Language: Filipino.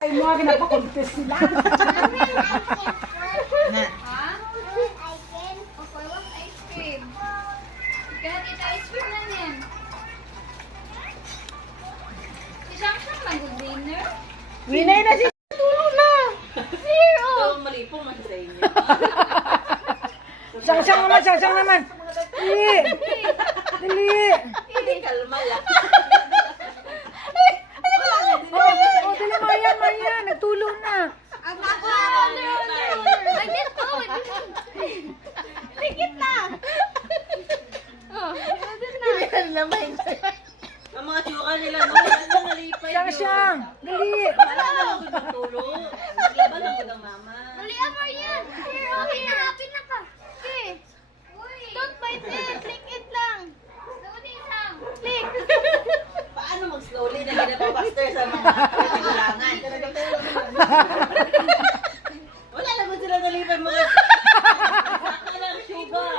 Ay, mga ginapakonfess sila. Na. Huh? Okay, what ice cream? You cannot eat ice cream na yan. Si Shang lang good dinner. Winay na si tulo na. Zero! Ito mali po man sa inyo. Sang naman. Dali. Dali. Hindi kalma lang. Oh, dali Maya. Nagtulo na. Ang ako! Like this, go! Ligit na! Oh, ligit na. Ang mga suka nila, mga nalipay yun. Sang. Dali. Wala na lang ko magtulong. Naglaban lang ko ng mama. Dali, Marian! Here, okay na. Happy na ka. Okay. Don't bite it. Lick it lang. Slowly lang. Lick. Paano mag-slowly na ginapapaster sa mga kailangan? Wala naman sila nalipay mga... Saka lang sugar.